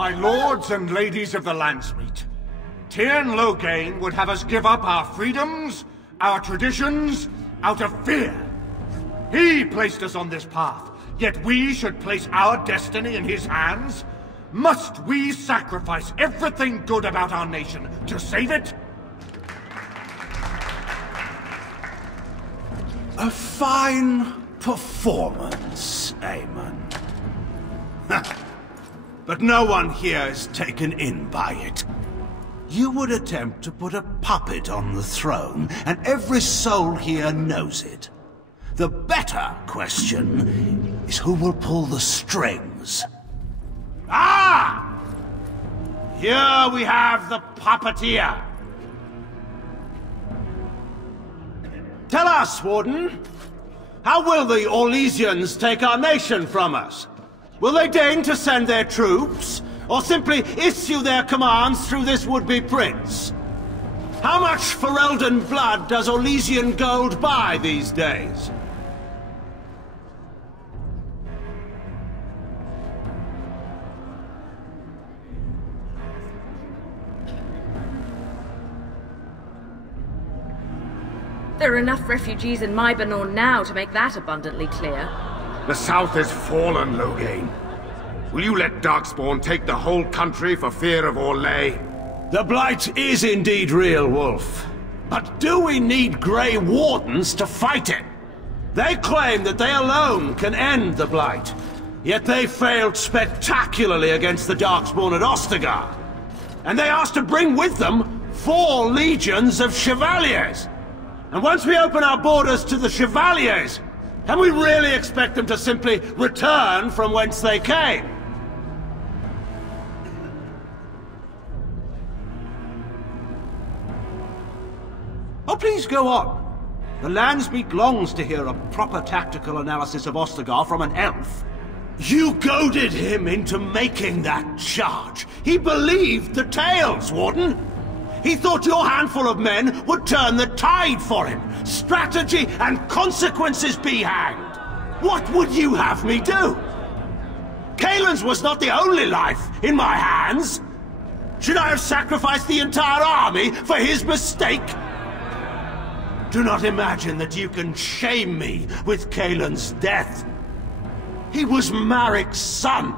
My lords and ladies of the Landsmeet, Tyrn Loghain would have us give up our freedoms, our traditions, out of fear. He placed us on this path, yet we should place our destiny in his hands? Must we sacrifice everything good about our nation to save it? A fine performance, Aemon. But no one here is taken in by it. You would attempt to put a puppet on the throne, and every soul here knows it. The better question is who will pull the strings. Ah! Here we have the puppeteer. Tell us, Warden, how will the Orlesians take our nation from us? Will they deign to send their troops, or simply issue their commands through this would-be prince? How much Ferelden blood does Orlesian gold buy these days? There are enough refugees in Mybanor now to make that abundantly clear. The South is fallen, Loghain. Will you let Darkspawn take the whole country for fear of Orlais? The Blight is indeed real, Wolf. But do we need Grey Wardens to fight it? They claim that they alone can end the Blight, yet they failed spectacularly against the Darkspawn at Ostagar. And they asked to bring with them 4 legions of Chevaliers. And once we open our borders to the Chevaliers, can we really expect them to simply return from whence they came? Oh, please go on. The Landsmeet longs to hear a proper tactical analysis of Ostagar from an elf. You goaded him into making that charge. He believed the tales, Warden. He thought your handful of men would turn the tide for him. Strategy and consequences be hanged. What would you have me do? Kaelin's was not the only life in my hands. Should I have sacrificed the entire army for his mistake? Do not imagine that you can shame me with Kaelin's death. He was Marik's son.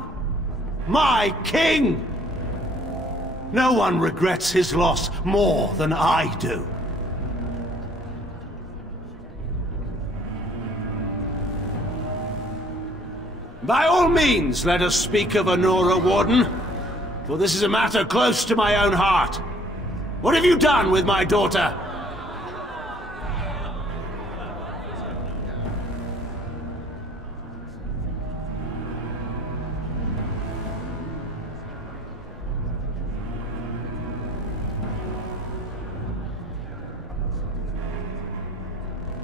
My king. No one regrets his loss more than I do. By all means, let us speak of Anora, Warden, for this is a matter close to my own heart. What have you done with my daughter?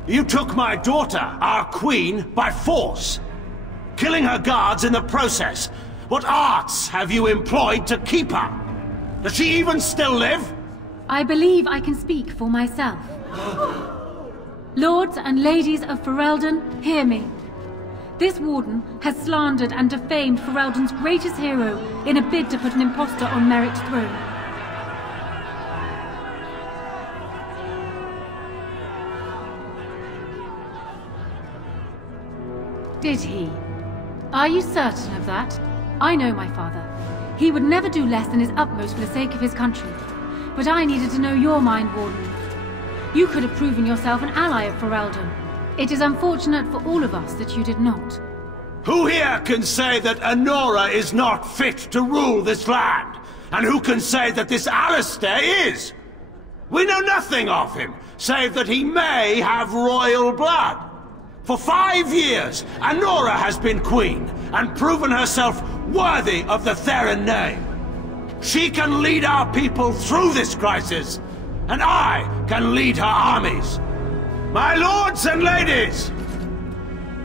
You took my daughter, our queen, by force, killing her guards in the process. What arts have you employed to keep her? Does she even still live? I believe I can speak for myself. Lords and ladies of Ferelden, hear me. This warden has slandered and defamed Ferelden's greatest hero in a bid to put an impostor on Merrick's throne. Did he? Are you certain of that? I know my father. He would never do less than his utmost for the sake of his country. But I needed to know your mind, Warden. You could have proven yourself an ally of Ferelden. It is unfortunate for all of us that you did not. Who here can say that Anora is not fit to rule this land? And who can say that this Alistair is? We know nothing of him, save that he may have royal blood. For 5 years, Anora has been queen, and proven herself worthy of the Theron name. She can lead our people through this crisis, and I can lead her armies. My lords and ladies,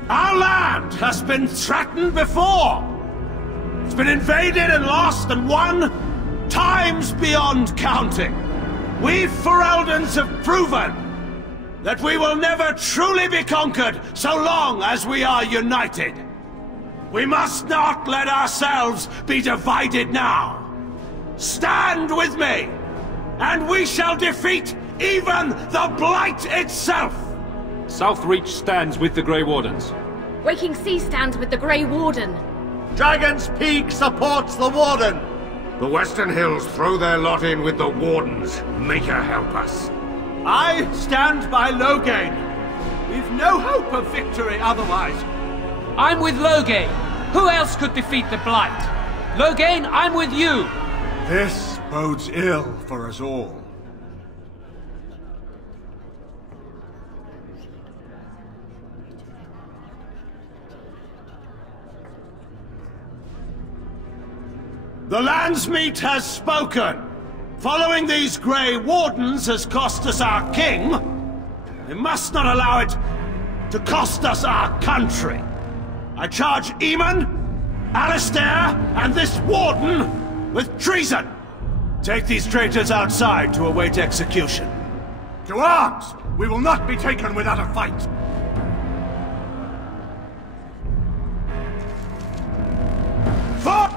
our land has been threatened before. It's been invaded and lost and won times beyond counting. We Fereldans have proven that we will never truly be conquered so long as we are united. We must not let ourselves be divided now. Stand with me, and we shall defeat even the Blight itself! Southreach stands with the Grey Wardens. Waking Sea stands with the Grey Warden. Dragon's Peak supports the Warden! The Western Hills throw their lot in with the Wardens. Make her help us. I stand by Loghain. We've no hope of victory otherwise. I'm with Loghain. Who else could defeat the Blight? Loghain, I'm with you. This bodes ill for us all. The Landsmeet has spoken. Following these Grey Wardens has cost us our king. We must not allow it to cost us our country. I charge Eamon, Alistair, and this Warden with treason. Take these traitors outside to await execution. To arms! We will not be taken without a fight! For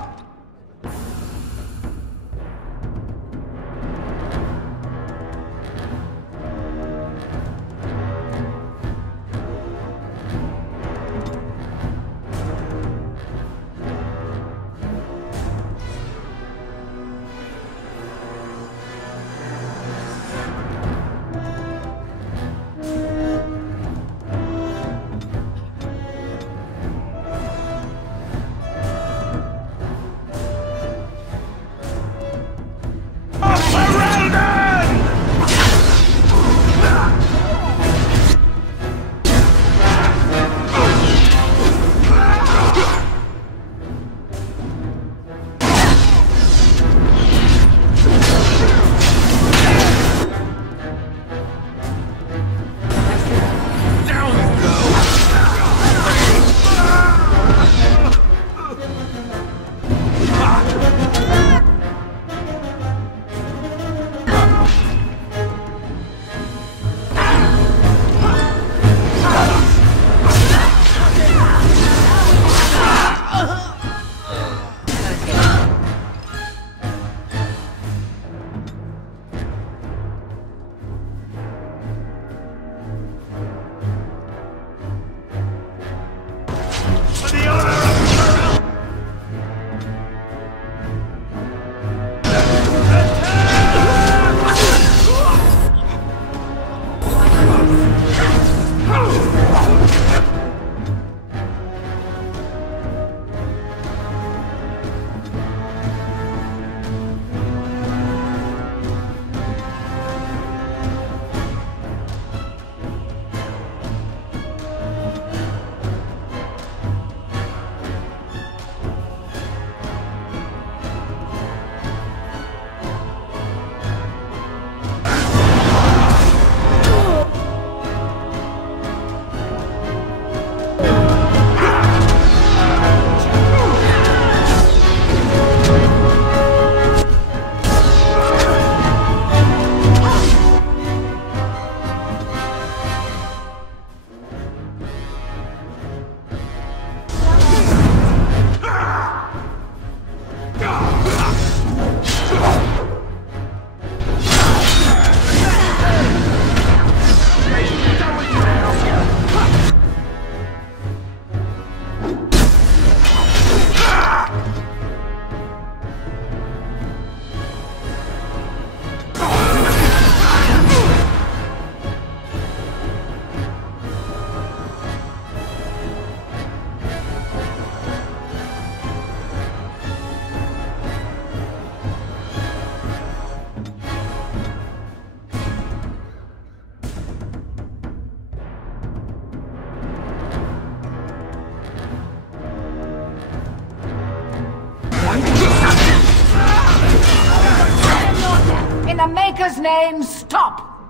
In the Maker's name, stop!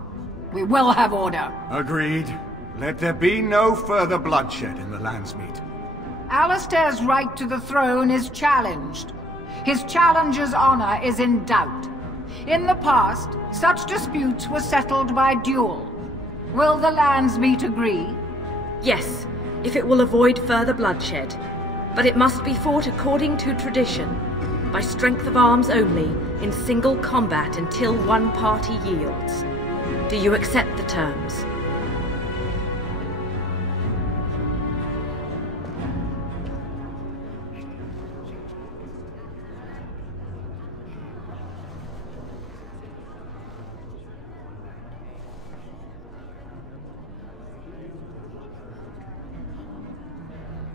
We will have order. Agreed. Let there be no further bloodshed in the Landsmeet. Alistair's right to the throne is challenged. His challenger's honor is in doubt. In the past, such disputes were settled by duel. Will the Landsmeet agree? Yes, if it will avoid further bloodshed. But it must be fought according to tradition, by strength of arms only, in single combat until one party yields. Do you accept the terms?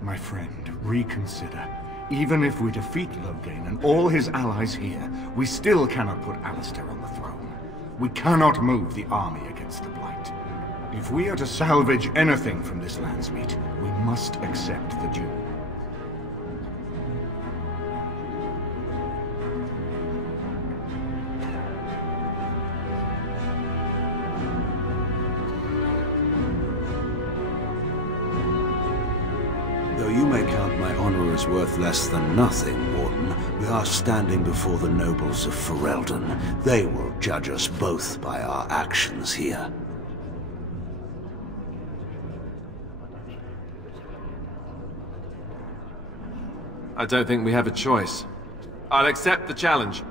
My friend, reconsider. Even if we defeat Loghain and all his allies here, we still cannot put Alistair on the throne. We cannot move the army against the Blight. If we are to salvage anything from this Landsmeet, we must accept the duel. Though you may count my honor as worth less than nothing, Warden, we are standing before the nobles of Ferelden. They will judge us both by our actions here. I don't think we have a choice. I'll accept the challenge.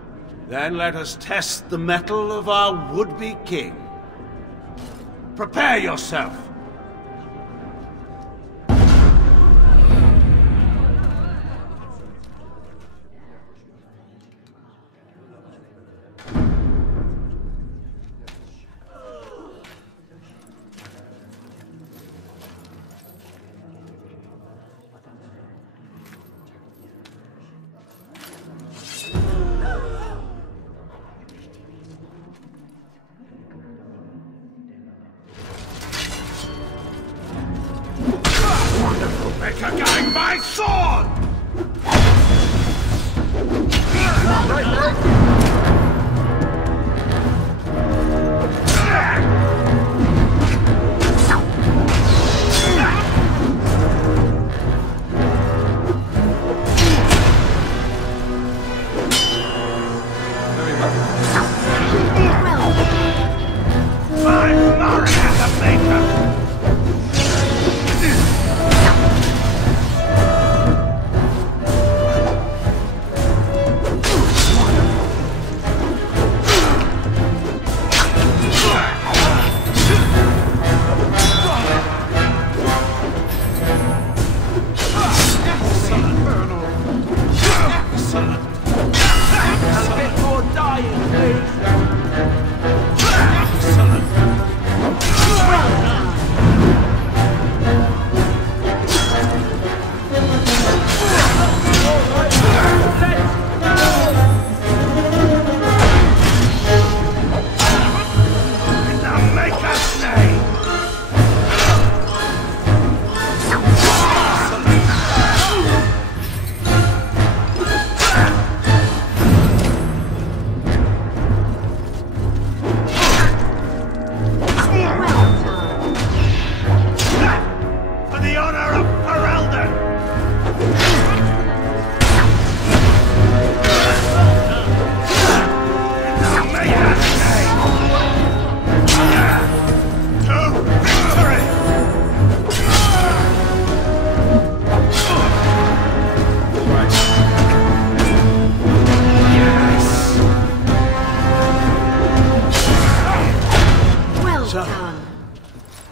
Then let us test the mettle of our would-be king. Prepare yourself! Make a gang by sword! I'm married at the maker!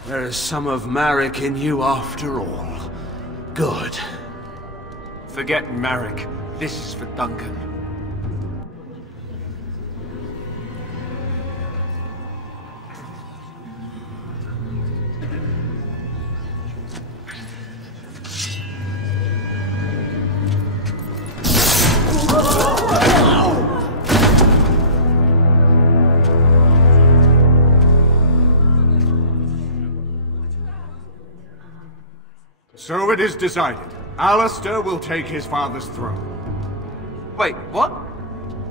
There is some of Marek in you after all. Good. Forget Marek. This is for Duncan. So it is decided. Alistair will take his father's throne. Wait, what?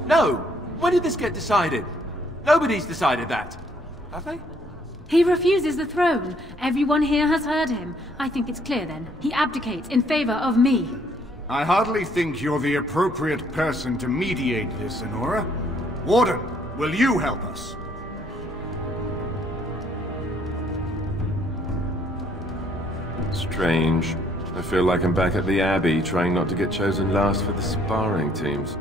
No! When did this get decided? Nobody's decided that. Have they? He refuses the throne. Everyone here has heard him. I think it's clear then. He abdicates in favor of me. I hardly think you're the appropriate person to mediate this, Honora. Warden, will you help us? Strange. I feel like I'm back at the Abbey, trying not to get chosen last for the sparring teams.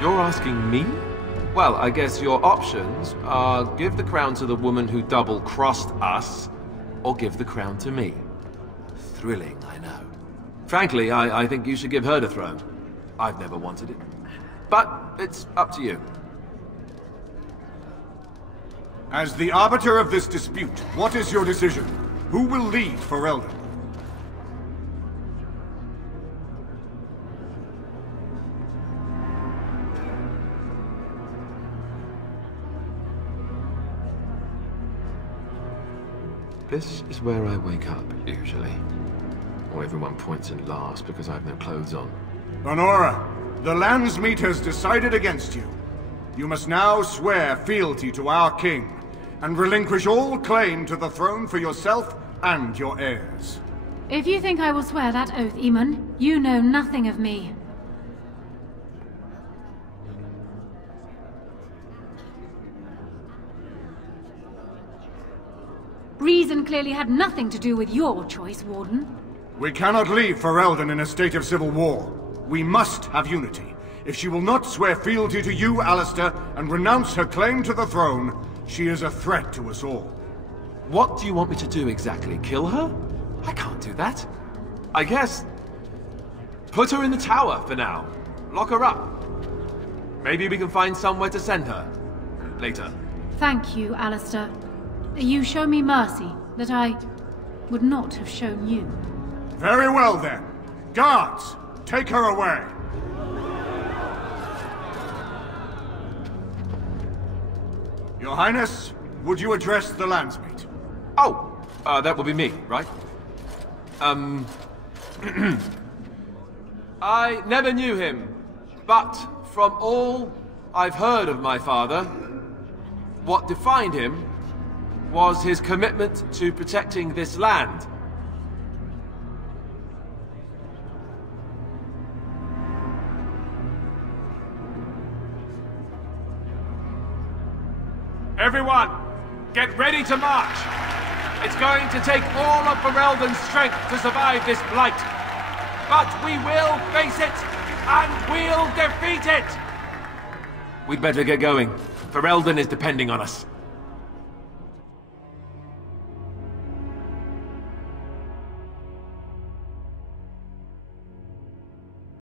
You're asking me? Well, I guess your options are give the crown to the woman who double-crossed us, or give the crown to me. Thrilling, I know. Frankly, I think you should give her the throne. I've never wanted it. But it's up to you. As the arbiter of this dispute, what is your decision? Who will lead for Eldon? This is where I wake up, usually. Or everyone points in last because I have no clothes on. Honora, the Landsmeet has decided against you. You must now swear fealty to our king, and relinquish all claim to the throne for yourself and your heirs. If you think I will swear that oath, Eamon, you know nothing of me. Reason clearly had nothing to do with your choice, Warden. We cannot leave Ferelden in a state of civil war. We must have unity. If she will not swear fealty to you, Alistair, and renounce her claim to the throne, she is a threat to us all. What do you want me to do exactly? Kill her? I can't do that. I guess... put her in the tower for now. Lock her up. Maybe we can find somewhere to send her. Later. Thank you, Alistair. You show me mercy that I would not have shown you. Very well, then. Guards, take her away. Your Highness, would you address the Landsmeet? Oh, that would be me, right? I never knew him, but from all I've heard of my father, what defined him was his commitment to protecting this land. Everyone, get ready to march! It's going to take all of Ferelden's strength to survive this blight. But we will face it, and we'll defeat it! We'd better get going. Ferelden is depending on us.